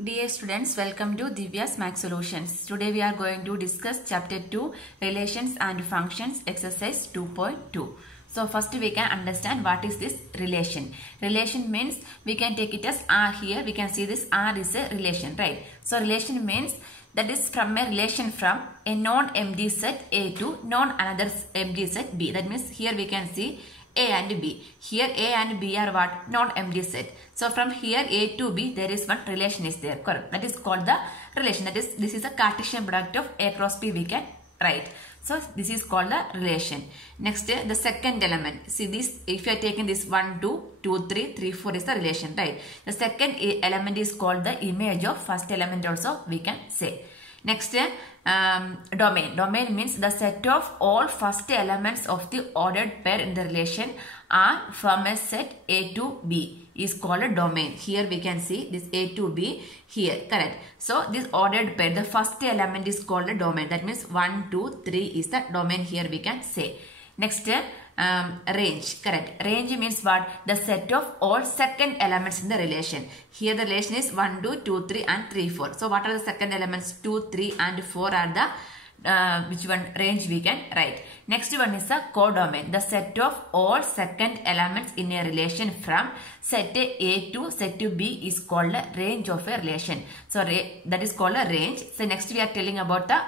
Dear students, welcome to Divya's Math Solutions. Today we are going to discuss Chapter 2, Relations and Functions, Exercise 2.2. So first we can understand what is this relation. Relation means we can take it as R here. We can see this R is a relation, right? So relation means that is from a relation from a non-empty set A to non-another empty set B. That means here we can see A and B. Here A and B are what? Non-empty set. So from here A to B there is one relation is there. Correct. That is called the relation. That is, this is a Cartesian product of A cross B we can write. So this is called the relation. Next the second element. See this, if you are taking this 1, 2, 2, 3, 3, 4 is the relation, right? The second element is called the image of first element also we can say. Next domain. Domain means the set of all first elements of the ordered pair in the relation are from a set A to B is called a domain. Here we can see this A to B here, correct. So this ordered pair, the first element is called a domain. That means 1, 2, 3 is the domain here we can say. Next range, correct. Range means what? The set of all second elements in the relation. Here the relation is 1, 2, 2, 3 and 3, 4. So what are the second elements? 2, 3 and 4 are the which one range we can write. Next one is a codomain, the set of all second elements in a relation from set A to set to B is called a range of a relation. So that is called a range. So next we are telling about the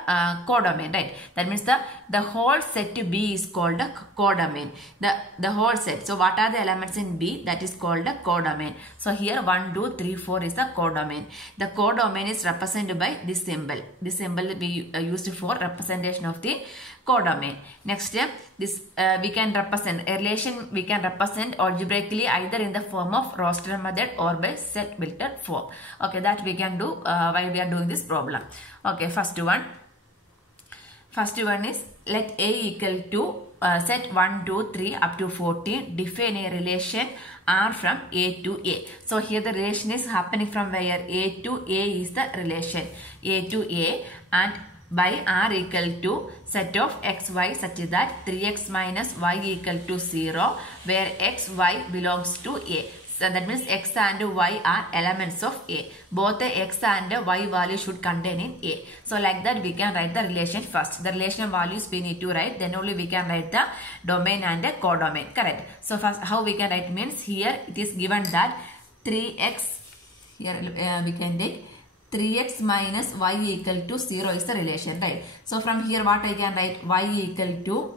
codomain, right? That means the whole set to B is called a codomain. The whole set. So what are the elements in B? That is called a codomain. So here 1, 2, 3, 4 is the codomain. The codomain is represented by this symbol. This symbol we used for representation of the codomain. Next this we can represent a relation, we can represent algebraically either in the form of roster method or by set filter form. Okay, that we can do while we are doing this problem. Okay, first one is let A equal to set 1, 2, 3 up to 14, define a relation R from A to A. So here the relation is happening from where? A to A is the relation. A to A, and by R equal to set of x, y such that 3x minus y equal to 0, where x, y belongs to A. So that means x and y are elements of A. Both the x and y value should contain in A. So like that we can write the relation first. The relation values we need to write, then only we can write the domain and the codomain. Correct. So first how we can write means here it is given that 3x, here we can take 3x minus y equal to 0 is the relation, right? So from here what I can write? Y equal to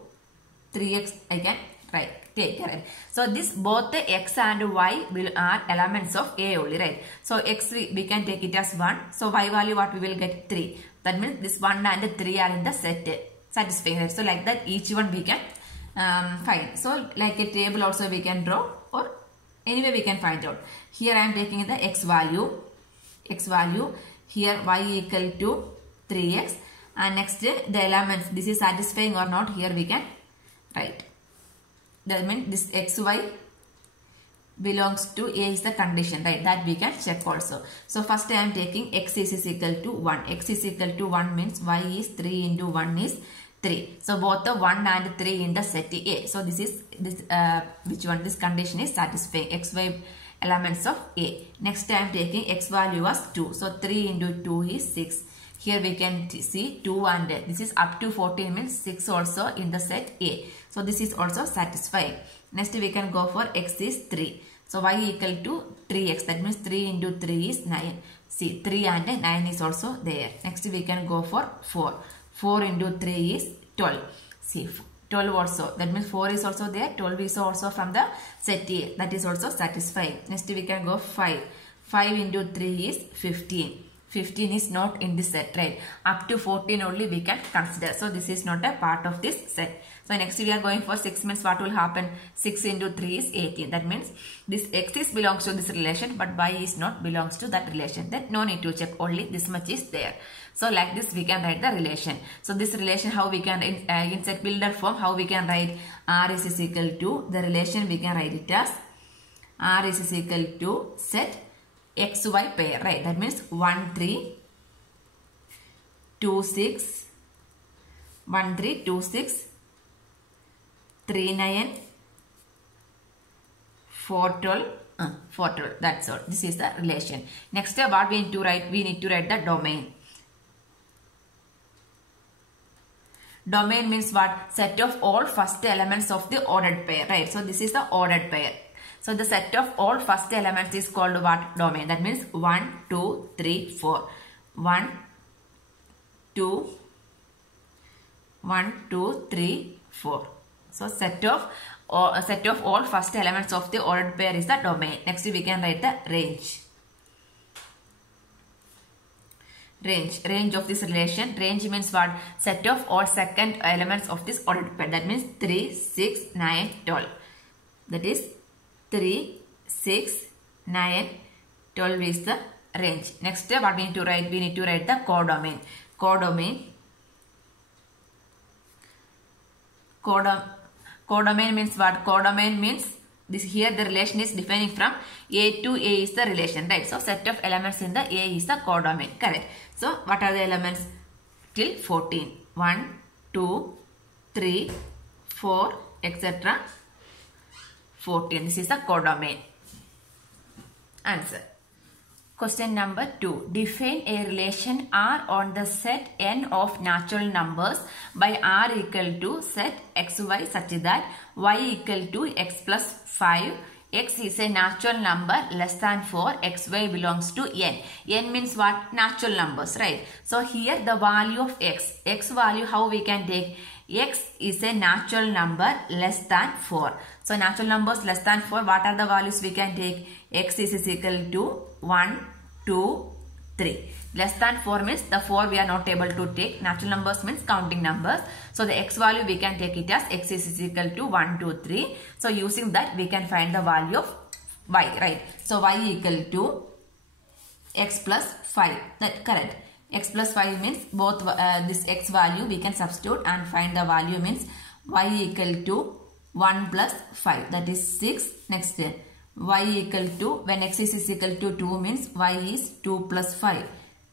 3x I can write. Take care. So this both the x and y are elements of A only, right? So x we can take it as 1. So y value what we will get? 3. That means this 1 and 3 are in the set satisfying, right? So like that each one we can find. So like a table also we can draw, or anyway we can find out. Here I am taking the x value, here y equal to 3x, and next the elements, this is satisfying or not, here we can write. That means this xy belongs to A is the condition, right? That we can check also. So first I am taking x is equal to 1. X is equal to 1 means y is 3 into 1 is 3. So both the 1 and 3 in the set A. So this is which one? This condition is satisfying. Xy elements of A. Next I am taking x value as 2. So 3 into 2 is 6. Here we can see 2 and this is up to 14 means 6 also in the set A. So this is also satisfying. Next we can go for x is 3. So y equal to 3x. That means 3 into 3 is 9. See 3 and 9 is also there. Next we can go for 4. 4 into 3 is 12. See 12 also. That means 4 is also there. 12 is also from the set A. That is also satisfying. Next we can go 5. 5 into 3 is 15. 15 is not in this set, right? Up to 14 only we can consider. So this is not a part of this set. So next we are going for 6 means what will happen? 6 into 3 is 18. That means this x is belongs to this relation, but y is not belongs to that relation. Then no need to check, only this much is there. So like this we can write the relation. So this relation how we can in set builder form, how we can write? R is equal to the relation we can write it as R is equal to set xy pair, right? That means 1 3 2 6 1 3 2 6 3 9 4 12 412. That's all. This is the relation. Next, what we need to write? We need to write the domain. Domain means what? Set of all first elements of the ordered pair, right? So this is the ordered pair. So the set of all first elements is called what? Domain. That means 1, 2, 3, 4. 1, 2, 3, 4. So set of all first elements of the ordered pair is the domain. Next we can write the range. Range of this relation. Range means what? Set of all second elements of this ordered pair. That means 3, 6, 9, 12. That is 3, 6, 9, 12 is the range. Next, what we need to write? We need to write the codomain. Codomain means what? Codomain means this here the relation is defining from A to A is the relation, right? So set of elements in the A is the codomain, correct? So what are the elements? Till 14. 1, 2, 3, 4, etc. 14. This is the codomain. Answer. Question number 2. Define a relation R on the set n of natural numbers by R equal to set xy such that y equal to x plus 5. X is a natural number less than 4. Xy belongs to n. N means what? Natural numbers, right? So here the value of x. X value how we can take? X is a natural number less than 4. So natural numbers less than 4. What are the values we can take? X is equal to 1, 2, 3. Less than 4 means the 4 we are not able to take. Natural numbers means counting numbers. So the x value we can take it as x is equal to 1, 2, 3. So using that we can find the value of y, right? So y equal to x plus 5. That correct. X plus 5 means both this x value we can substitute and find the value means y equal to 1 plus 5. That is 6. Next y equal to, when x is equal to 2 means y is 2 plus 5.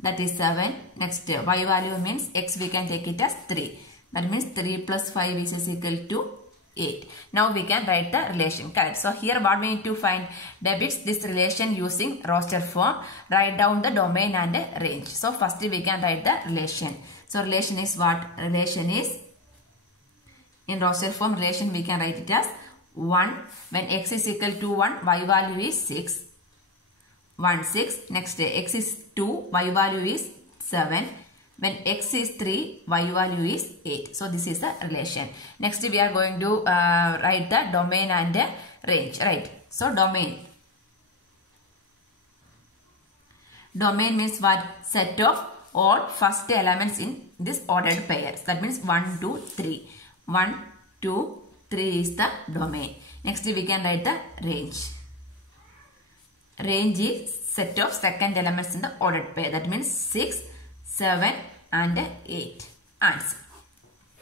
That is 7. Next y value means x we can take it as 3. That means 3 plus 5 is equal to 8. Now we can write the relation, correct? So here what we need to find? Debits this relation using roster form. Write down the domain and the range. So first we can write the relation. So relation is what? Relation is, in roster form relation we can write it as 1. When x is equal to 1, y value is 6. 1, 6. Next x is 2, y value is 7. When x is 3, y value is 8. So this is the relation. Next we are going to write the domain and the range, right? So domain. Domain means what? Set of all first elements in this ordered pairs. That means 1, 2, 3. 1, 2, 3 is the domain. Next we can write the range. Range is set of second elements in the ordered pair. That means 6, 7 and 8. Answer.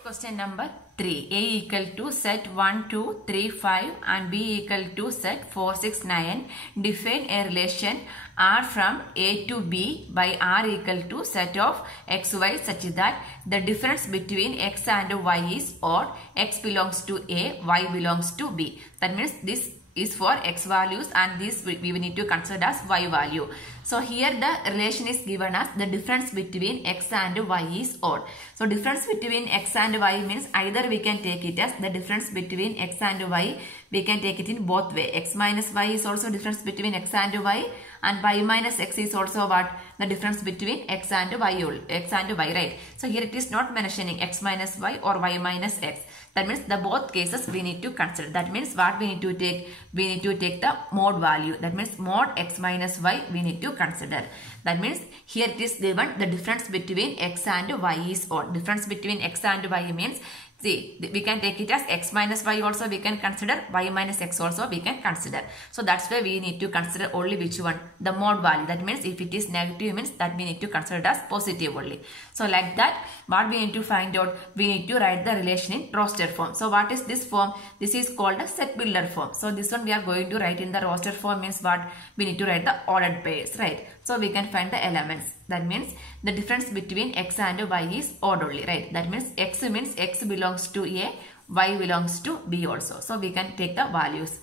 Question number 3. A equal to set 1, 2, 3, 5 and B equal to set 4, 6, 9. Define a relation R from A to B by R equal to set of x, y such that the difference between x and y is odd. X belongs to A, y belongs to B. That means this is for x values and this we need to consider as y value. So here the relation is given as the difference between x and y is odd. So difference between x and y means either we can take it as the difference between x and y. We can take it in both way. X minus y is also difference between x and y, and y minus x is also what? The difference between x and y, right? So here it is not mentioning x minus y or y minus x. That means the both cases we need to consider. That means what we need to take? We need to take the mod value. That means mod x minus y we need to consider. That means here it is given the difference between x and y is odd. Difference between x and y means, see, we can take it as x minus y also we can consider, y minus x also we can consider. So that's why we need to consider only which one? The mod value. That means if it is negative means that we need to consider it as positive only. So like that, what we need to find out? We need to write the relation in roster form. So what is this form? This is called a set builder form. So this one we are going to write in the roster form means what? We need to write the ordered pairs, right? So we can find the elements. That means the difference between x and y is odd only, right? That means x belongs to A, y belongs to B also. So we can take the values.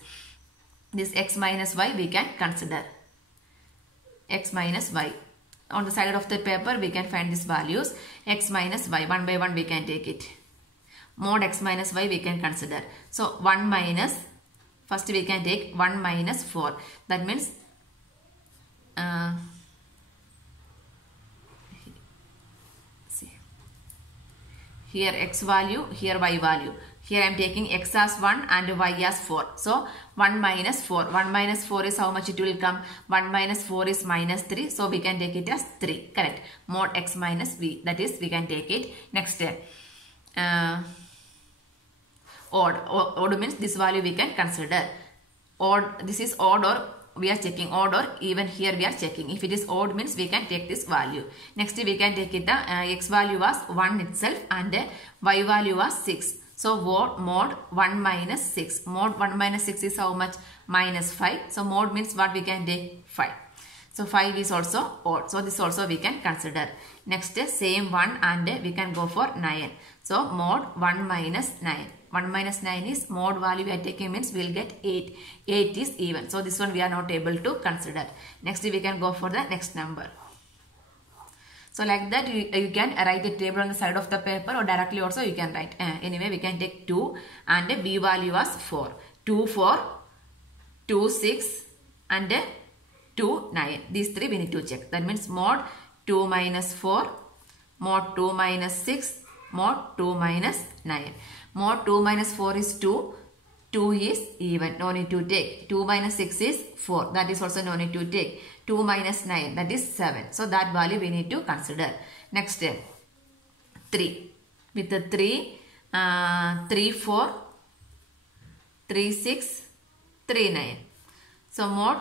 this x minus y we can consider. X minus y. On the side of the paper we can find these values. X minus y, one by one we can take it. Mod x minus y we can consider. So 1 minus, first we can take 1 minus 4. That means here x value, here y value. Here I am taking x as 1 and y as 4. So 1 minus 4. 1 minus 4 is how much it will come? 1 minus 4 is minus 3. So we can take it as 3. Correct. Mod x minus v. That is we can take it. Next odd. Odd means this value we can consider. Odd. This is odd or we are checking. Odd or even here we are checking. If it is odd means we can take this value. Next we can take it the x value was 1 itself and y value was 6. So mod 1 minus 6. Mod 1 minus 6 is how much? Minus 5. So mod means what we can take? 5. So 5 is also odd. So this also we can consider. Next same one and we can go for 9. So mod 1 minus 9. 1 minus 9 is mod value we are taking means we will get 8. 8 is even. So this one we are not able to consider. Next we can go for the next number. So like that you can write a table on the side of the paper or directly also you can write. Anyway we can take 2 and b value was 4. 2 4, 2 6 and 2 9. These three we need to check. That means mod 2 minus 4, mod 2 minus 6, mod 2 minus 9. Mod 2 minus 4 is 2. 2 is even. No need to take. 2 minus 6 is 4. That is also no need to take. 2 minus 9. That is 7. So that value we need to consider. Next 3. With the 3, 3 4, 3 6, 3 9. So mod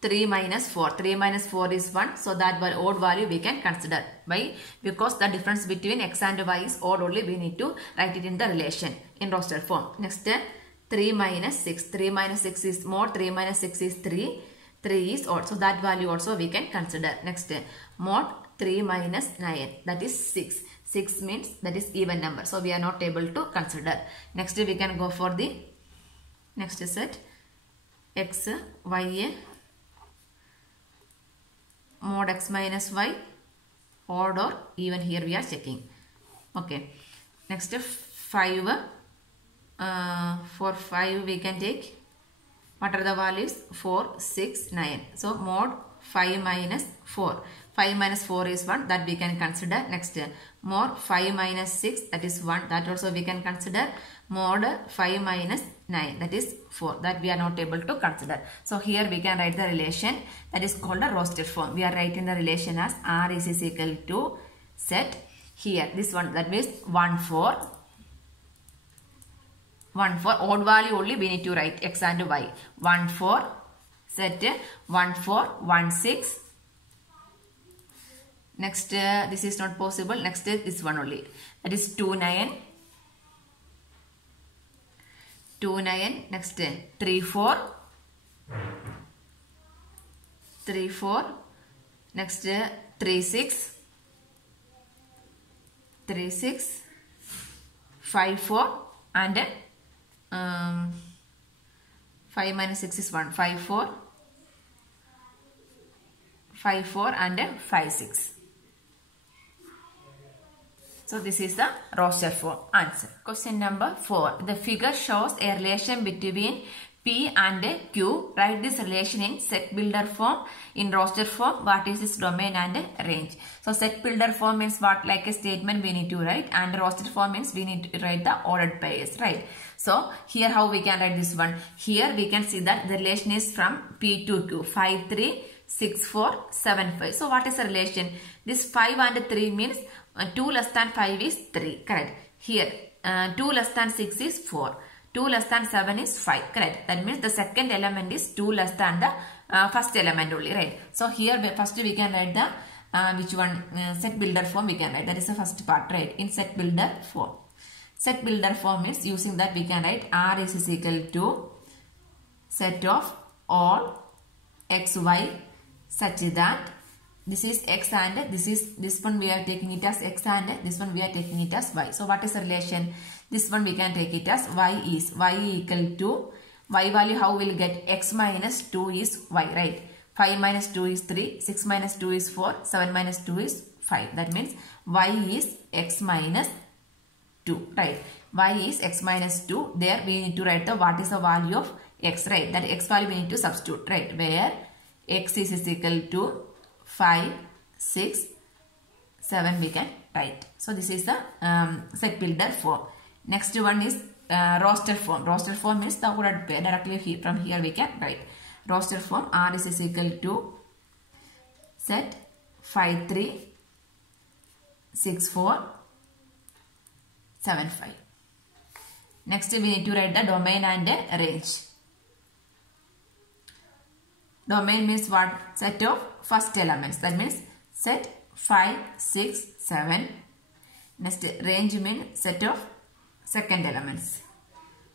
3 minus 4. 3 minus 4 is 1. So that odd value we can consider. Why? Because the difference between x and y is odd only. We need to write it in the relation in roster form. Next 3 minus 6. 3 minus 6 is mod. 3 minus 6 is 3. 3 is odd. So that value also we can consider. Next mod 3 minus 9. That is 6. 6 means that is even number. So we are not able to consider. Next we can go for the next set. X, y, mod x minus y, odd or even, here we are checking. Okay. Next 5. For 5 we can take, what are the values? 4, 6, 9. So mod 5 minus 4. 5 minus 4 is 1, that we can consider. Next mod 5 minus 6, that is 1, that also we can consider. Mod 5 minus 9, that is 4, that we are not able to consider. So here we can write the relation that is called a roster form. We are writing the relation as R is equal to set here. This one, that means 1 4. 1 4, odd value only we need to write x and y. 1 4, set 1 4, 1 6. Next this is not possible. Next this one only. That is 2 9. 2 9. Next 3 4. 3 4. Next 3 6. 3 6. 5 4 and 5 minus 6 is 1. 5 4. 5 4 and 5 6. So this is the roster form answer. Question number 4. The figure shows a relation between P and Q. Write this relation in set builder form. In roster form, what is its domain and range? So set builder form means what? Like a statement we need to write, and roster form means we need to write the ordered pairs, right? So here how we can write this one? Here we can see that the relation is from P to Q. 5 3, 6 4, 7 5. So what is the relation? This 5 and 3 means 2 less than 5 is 3, correct? Here 2 less than 6 is 4. 2 less than 7 is 5, correct? That means the second element is 2 less than the first element only, right? So here first we can write the which one? Set builder form we can write. That is the first part, right? In set builder form. Set builder form means using that we can write R is equal to set of all x y such that this is x and this one we are taking it as x and this one we are taking it as y. So what is the relation? This one we can take it as y is y equal to y value how we'll get? X minus 2 is y, right? 5 minus 2 is 3, 6 minus 2 is 4, 7 minus 2 is 5. That means y is x minus 2, right? Y is x minus 2. There we need to write the what is the value of x, right? That x value we need to substitute, right? Where x is equal to 5, 6, 7 we can write. So this is the set builder form. Next one is roster form. Roster form means the ordered pair. Directly from here we can write. Roster form R is equal to set 5, 3, 6, 4, 7, 5. Next we need to write the domain and range. Domain means what? Set of first elements. That means set 5, 6, 7. Next range means set of second elements.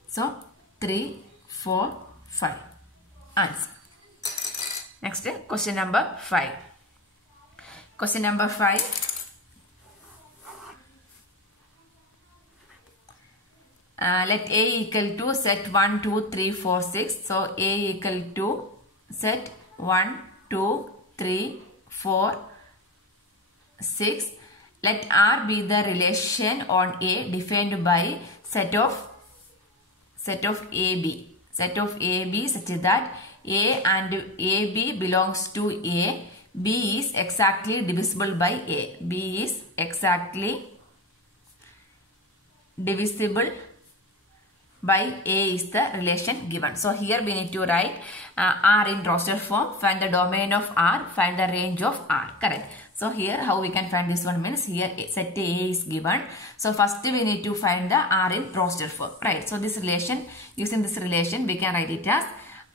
So 3, 4, 5. Answer. Next question number 5. Question number 5. Let A equal to set 1, 2, 3, 4, 6. So A equal to set 1, 2, 3, 4, 6. Let R be the relation on A defined by set of AB. Set of AB such that A and AB belongs to A. B is exactly divisible by A. B is exactly divisible by A is the relation given. So here we need to write R in roster form. Find the domain of R. Find the range of R. Correct. So here how we can find this one means here set A is given. So first we need to find the R in roster form. Right. So this relation, using this relation we can write it as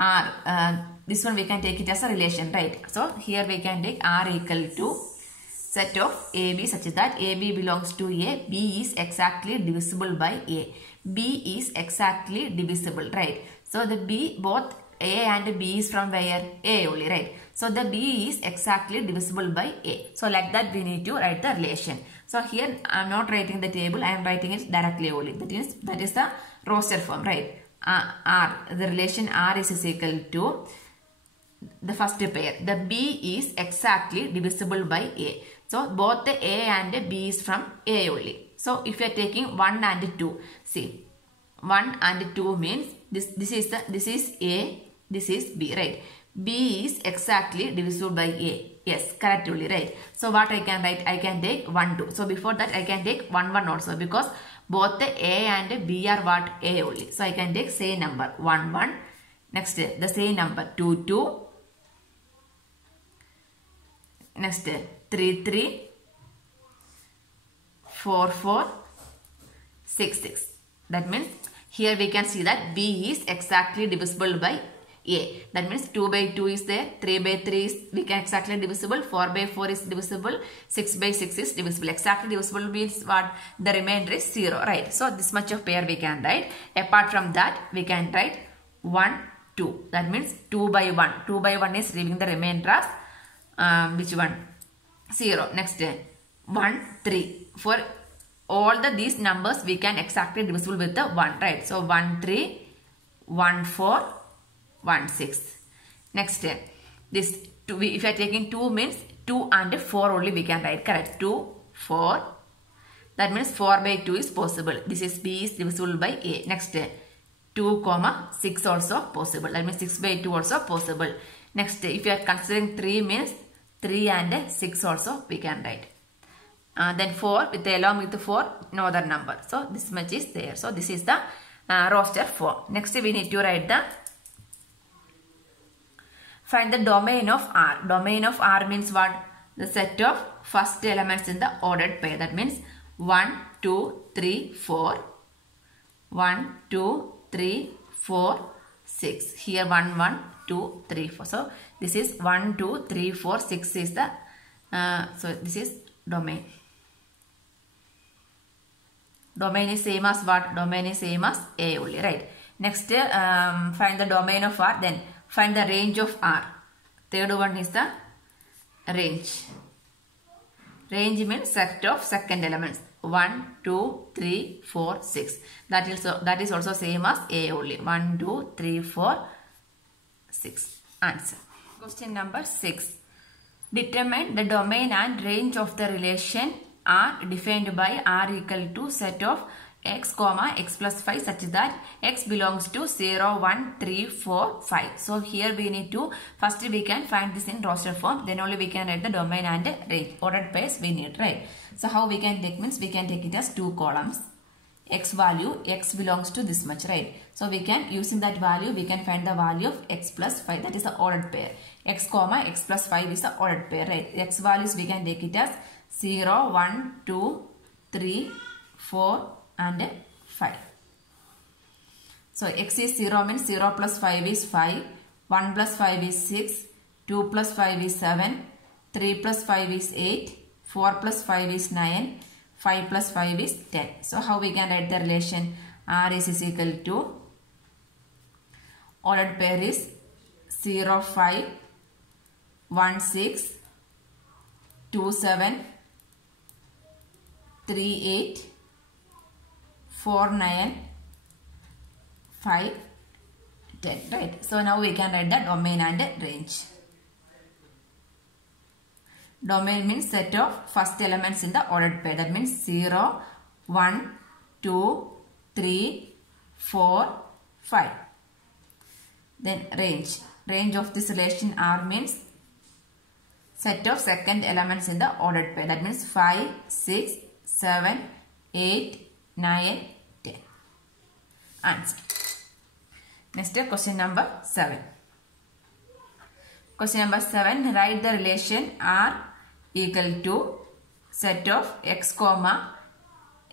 R. This one we can take it as a relation. Right. So here we can take R equal to set of AB such that AB belongs to A. B is exactly divisible by A. B is exactly divisible, right? So the B, both A and B is from where? A only, right? So the B is exactly divisible by A. So like that we need to write the relation. So here I am not writing the table, I am writing it directly only. That is the roster form, right? R, the relation R is equal to the first pair. The B is exactly divisible by A. So both the A and B is from A only. So if you are taking 1 and 2, see 1 and 2 means this is A, this is B, right? B is exactly divisible by A. Yes, correct only, right? So what I can write? I can take 1, 2. So before that I can take 1, 1 also because both the A and B are what? A only. So I can take same number 1, 1. Next the same number 2, 2. Next 3, 3. 4, 4, 6, 6. That means here we can see that B is exactly divisible by A. That means 2 by 2 is there, 3 by 3 is we can exactly divisible, 4 by 4 is divisible, 6 by 6 is divisible. Exactly divisible means what? The remainder is 0, right? So this much of pair we can write. Apart from that we can write 1, 2. That means 2 by 1. 2 by 1 is leaving the remainder as which one? 0. Next 1, 3. For all these numbers we can exactly divisible with the 1, right? So 1, 3, 1, 4, 1, 6. Next this 2, if you are taking 2 means 2 and 4 only we can write, correct? 2, 4. That means 4 by 2 is possible. This is B is divisible by A. Next 2, 6 also possible. That means 6 by 2 also possible. Next if you are considering 3 means 3 and 6 also we can write. Then 4 along with the 4 no other number. So this much is there. So this is the roster form. Next we need to write the find the domain of R. Domain of R means what? The set of first elements in the ordered pair. That means 1, 2, 3, 4. 1, 2, 3, 4, 6. Here 1, 1, 2, 3, 4. So this is 1, 2, 3, 4, 6 is the so this is domain. Domain is same as what? Domain is same as A only, right? Next find the domain of R, then find the range of R. Third one is the range. Range means set of second elements. 1, 2, 3, 4, 6. That is also same as A only. 1, 2, 3, 4, 6. Answer. Question number 6. Determine the domain and range of the relation R defined by R equal to set of x comma x plus 5 such that x belongs to 0, 1, 3, 4, 5. So here we need to, first we can find this in roster form, then only we can write the domain and range. Ordered pairs we need, right? So how we can take means we can take it as 2 columns. X value, x belongs to this much, right? So we can, using that value, we can find the value of x plus 5. That is the ordered pair. X comma x plus 5 is the ordered pair, right? X values we can take it as 0, 1, 2, 3, 4 and 5. So x is 0 means 0 plus 5 is 5. 1 plus 5 is 6. 2 plus 5 is 7. 3 plus 5 is 8. 4 plus 5 is 9. 5 plus 5 is 10. So how we can write the relation? R is equal to, ordered pair is 0, 5, 1, 6, 2, 7, 3, 8, 4, 9, 5, 10. Right. So now we can write the domain and range. Domain means set of first elements in the ordered pair. That means 0, 1, 2, 3, 4, 5. Then range. Range of this relation R means set of second elements in the ordered pair. That means 5, 6, 7, 8, 9, 10. Answer. Next question number 7. Question number 7. Write the relation R equal to set of x comma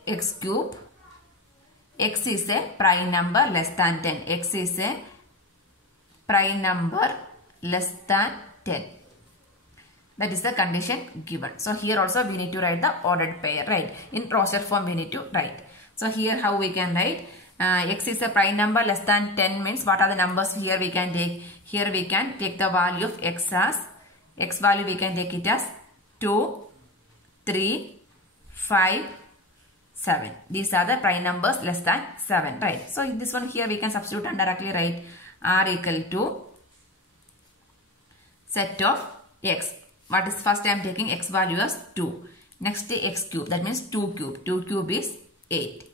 x cube. X is a prime number less than 10. X is a prime number less than 10. That is the condition given. So here also we need to write the ordered pair, right? In roster form we need to write. So here how we can write? X is a prime number less than 10 means what are the numbers here we can take? Here we can take the value of x as, x value we can take it as 2, 3, 5, 7. These are the prime numbers less than 7, right? So in this one here we can substitute and directly write R equal to set of x. What is first I am taking x value as 2. Next x cube, that means 2 cube. 2 cube is 8.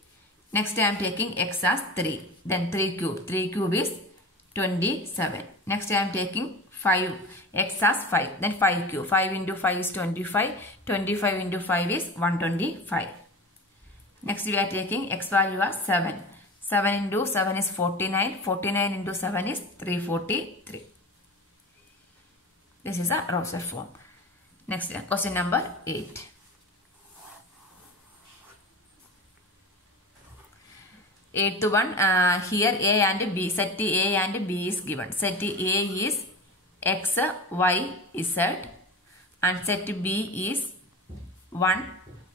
Next I am taking x as 3. Then 3 cube. 3 cube is 27. Next I am taking 5. X as 5. Then 5 cube. 5 into 5 is 25. 25 into 5 is 125. Next we are taking x value as 7. 7 into 7 is 49. 49 into 7 is 343. This is a roster form. Next question number 8. Eighth one, here A and B, set A and B is given. Set A is x, y, z and set B is 1,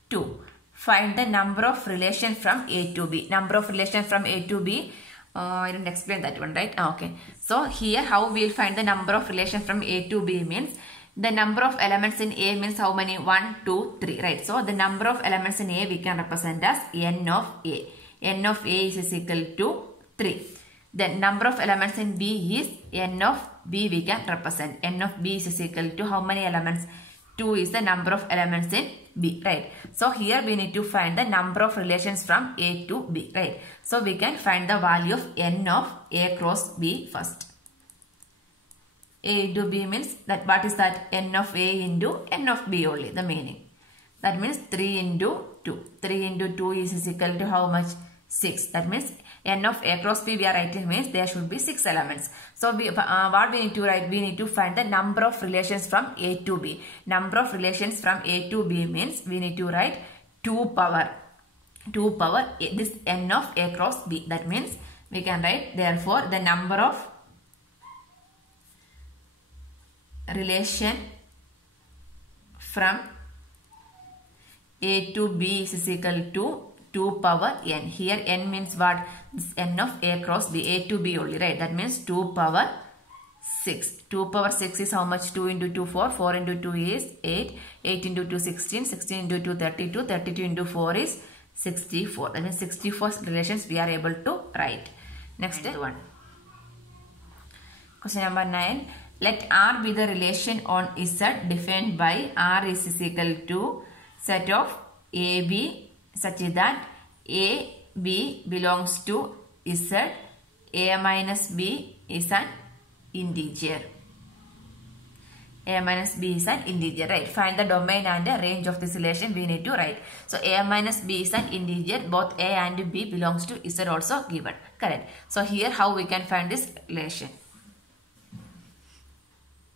2. Find the number of relations from A to B. Number of relations from A to B. I didn't explain that one, right? Okay. So here how we will find the number of relations from A to B means the number of elements in A means how many? 1, 2, 3, right? So the number of elements in A we can represent as n of A. N of A is equal to 3. Then number of elements in B is n of B we can represent. N of B is equal to how many elements? 2 is the number of elements in B, right? So here we need to find the number of relations from A to B, right? So we can find the value of n of A cross B first. A into B means that what is that? N of A into n of B only, the meaning. That means 3 into 2. 3 into 2 is equal to how much? 6. That means n of A cross B we are writing means there should be 6 elements. So what we need to write? We need to find the number of relations from A to B. Number of relations from A to B means we need to write 2 power A, this n of A cross B. That means we can write therefore the number of relation from A to B is equal to 2 power n. Here n means what? This n of A cross B, A to B only, right? That means 2 power 6. 2 power 6 is how much? 2 into 2, 4. 4 into 2 is 8. 8 into 2, 16. 16 into 2, 32. 32 into 4 is 64. That means 64 relations we are able to write. Next one. Question number 9. Let R be the relation on Z defined by R is equal to set of AB such that AB belongs to Z. A minus B is an integer. A minus B is an integer, right? Find the domain and the range of this relation we need to write. So A minus B is an integer. Both A and B belongs to Z also given. Correct. So here how we can find this relation.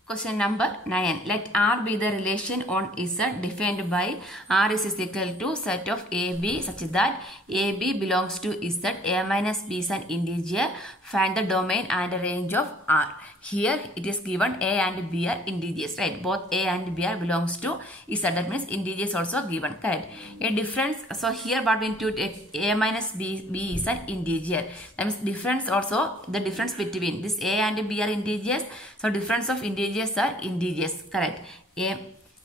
Question number 9. Let R be the relation on Z defined by R is equal to set of AB such that AB belongs to Z. A minus B is an integer. Find the domain and range of R. Here it is given A and B are integers, right? Both A and B are belongs to Z. That means integers also given, correct? A difference. So here what we need to take A minus B is an integer. That means difference also, the difference between this A and B are integers. So difference of integers are integers, correct?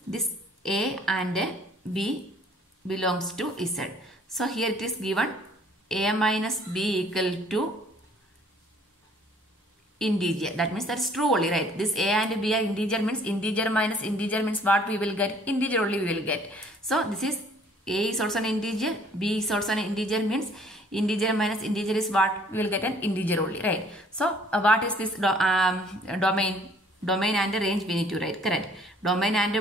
This A and B belongs to Z. So here it is given A minus B equal to integer. That means that's true only, right? This A and B are integer means integer minus integer means what we will get? Integer only we will get. So this is A is also an integer, B is also an integer means integer minus integer is what? We will get an integer only, right? So what is this domain? Domain and range we need to write, correct? Domain and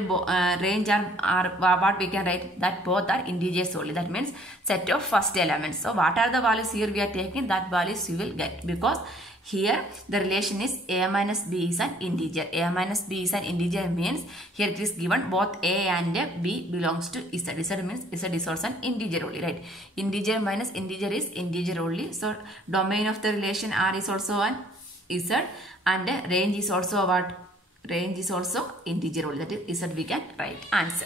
range are what we can write? That both are integers only. That means set of first elements. So what are the values here we are taking? That values you will get, because here the relation is A minus B is an integer. A minus B is an integer means here it is given both A and B belongs to Z. Z means Z is also an integer only, right? Integer minus integer is integer only. So domain of the relation R is also an Z and range is also what? Range is also integer only. That is Z we can write. Answer.